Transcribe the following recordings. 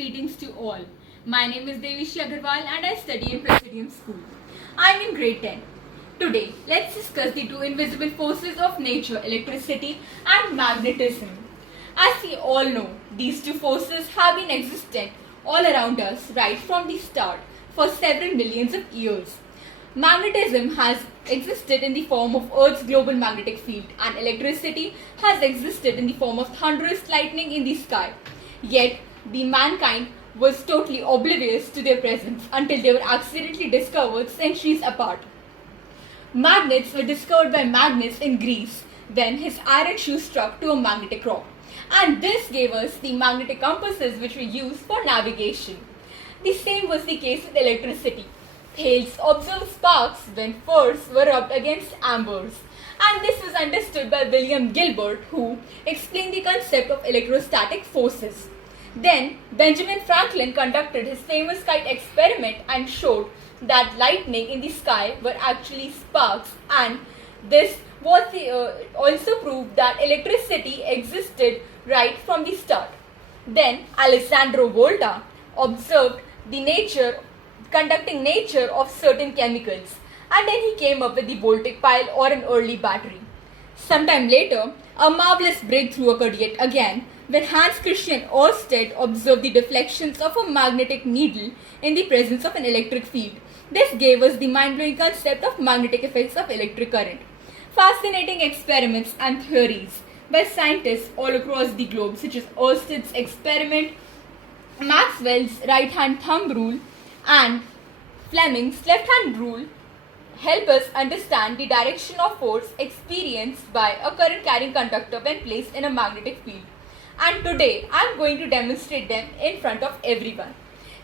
greetings to all. My name is Devishi Agarwal and I study in Presidium School. I am in grade 10. Today, let's discuss the two invisible forces of nature, electricity and magnetism. As we all know, these two forces have been existent all around us right from the start for several millions of years. Magnetism has existed in the form of Earth's global magnetic field, and electricity has existed in the form of thunderous lightning in the sky. Yet, the mankind was totally oblivious to their presence until they were accidentally discovered centuries apart. Magnets were discovered by Magnus in Greece when his iron shoe struck to a magnetic rock, and this gave us the magnetic compasses which we use for navigation. The same was the case with electricity. Thales observed sparks when furs were rubbed against embers, and this was understood by William Gilbert, who explained the concept of electrostatic forces. Then Benjamin Franklin conducted his famous kite experiment and showed that lightning in the sky were actually sparks, and this was also proved that electricity existed right from the start. Then Alessandro Volta observed the conducting nature of certain chemicals, and then he came up with the voltaic pile or an early battery. Sometime later, a marvelous breakthrough occurred yet again when Hans Christian Ørsted observed the deflections of a magnetic needle in the presence of an electric field. This gave us the mind-blowing concept of magnetic effects of electric current. Fascinating experiments and theories by scientists all across the globe, such as Ørsted's experiment, Maxwell's right-hand thumb rule, and Fleming's left-hand rule, help us understand the direction of force experienced by a current-carrying conductor when placed in a magnetic field. And today, I am going to demonstrate them in front of everyone.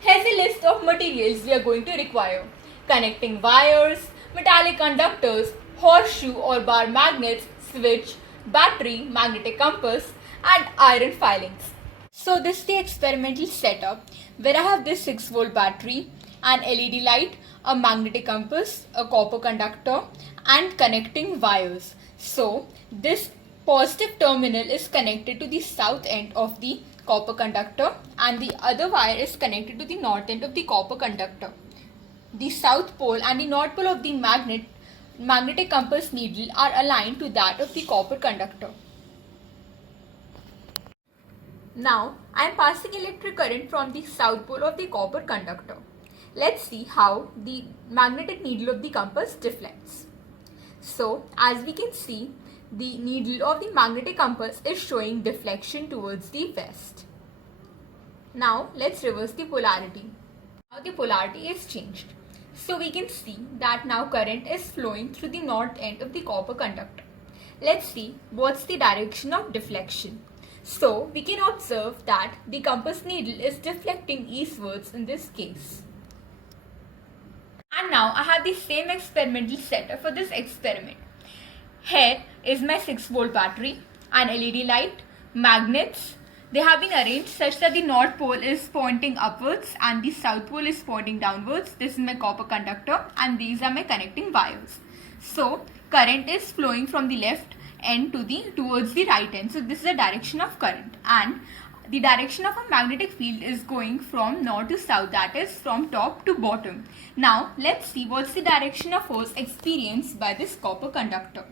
Here's a list of materials we are going to require: connecting wires, metallic conductors, horseshoe or bar magnets, switch, battery, magnetic compass, and iron filings. So this is the experimental setup where I have this 6-volt battery, an LED light, a magnetic compass, a copper conductor, and connecting wires. So this positive terminal is connected to the south end of the copper conductor and the other wire is connected to the north end of the copper conductor. The south pole and the north pole of the magnetic compass needle are aligned to that of the copper conductor. Now, I am passing electric current from the south pole of the copper conductor. Let's see how the magnetic needle of the compass deflects. So, as we can see, the needle of the magnetic compass is showing deflection towards the west. Now, let's reverse the polarity. Now the polarity is changed. So, we can see that now current is flowing through the north end of the copper conductor. Let's see what's the direction of deflection. So, we can observe that the compass needle is deflecting eastwards in this case. And now I have the same experimental setup for this experiment. Here is my 6-volt battery, an LED light, magnets. They have been arranged such that the north pole is pointing upwards and the south pole is pointing downwards. This is my copper conductor and these are my connecting wires. So, current is flowing from the left end towards the right end. So this is the direction of current, and the direction of a magnetic field is going from north to south, that is from top to bottom. Now let's see what's the direction of force experienced by this copper conductor.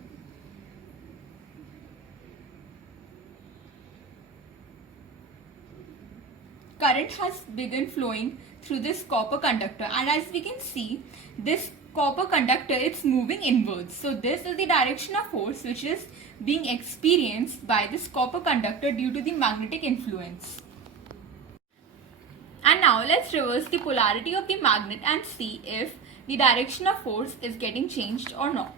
Current has begun flowing through this copper conductor, and as we can see, this copper conductor is moving inwards. So this is the direction of force which is being experienced by this copper conductor due to the magnetic influence. And now let's reverse the polarity of the magnet and see if the direction of force is getting changed or not.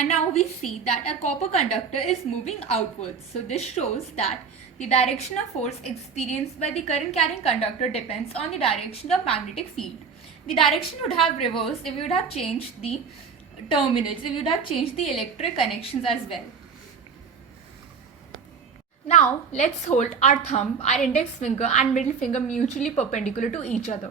And now we see that our copper conductor is moving outwards. So this shows that the direction of force experienced by the current carrying conductor depends on the direction of magnetic field. The direction would have reversed if we would have changed the terminals, if we would have changed the electric connections as well. Now let's hold our thumb, our index finger and middle finger mutually perpendicular to each other.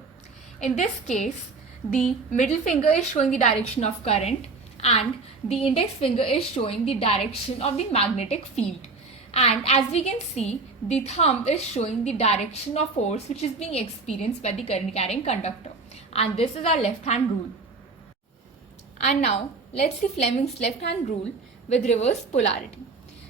In this case, the middle finger is showing the direction of current and the index finger is showing the direction of the magnetic field. And as we can see, the thumb is showing the direction of force which is being experienced by the current carrying conductor. And this is our left hand rule. And now let's see Fleming's left hand rule with reverse polarity.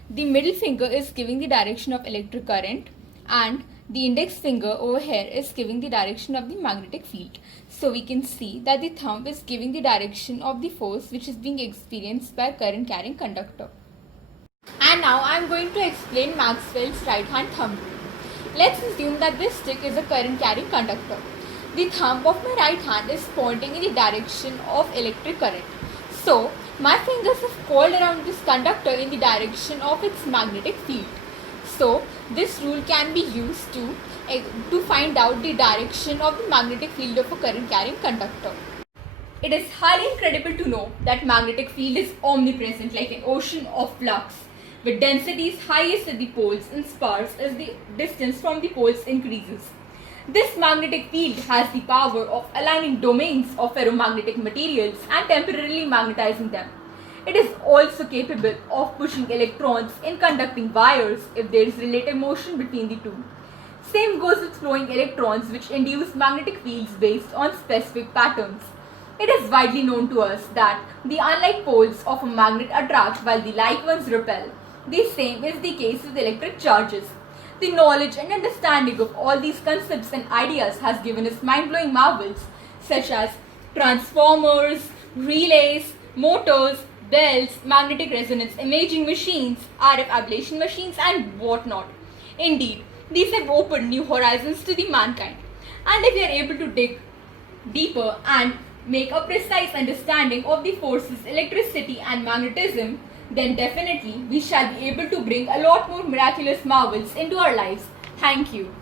The middle finger is giving the direction of electric current and the index finger over here is giving the direction of the magnetic field. So we can see that the thumb is giving the direction of the force which is being experienced by current carrying conductor. And now I am going to explain Maxwell's right hand thumb rule. Let's assume that this stick is a current carrying conductor. The thumb of my right hand is pointing in the direction of electric current. So my fingers have coiled around this conductor in the direction of its magnetic field. So this rule can be used to find out the direction of the magnetic field of a current carrying conductor. It is highly incredible to know that magnetic field is omnipresent like an ocean of flux, with densities highest at the poles and sparse as the distance from the poles increases. This magnetic field has the power of aligning domains of ferromagnetic materials and temporarily magnetizing them. It is also capable of pushing electrons in conducting wires if there is relative motion between the two. Same goes with flowing electrons, which induce magnetic fields based on specific patterns. It is widely known to us that the unlike poles of a magnet attract while the like ones repel. The same is the case with electric charges. The knowledge and understanding of all these concepts and ideas has given us mind-blowing marvels such as transformers, relays, motors, bells, magnetic resonance imaging machines, RF ablation machines and whatnot. Indeed, these have opened new horizons to the mankind. And if we are able to dig deeper and make a precise understanding of the forces electricity and magnetism, then definitely we shall be able to bring a lot more miraculous marvels into our lives. Thank you.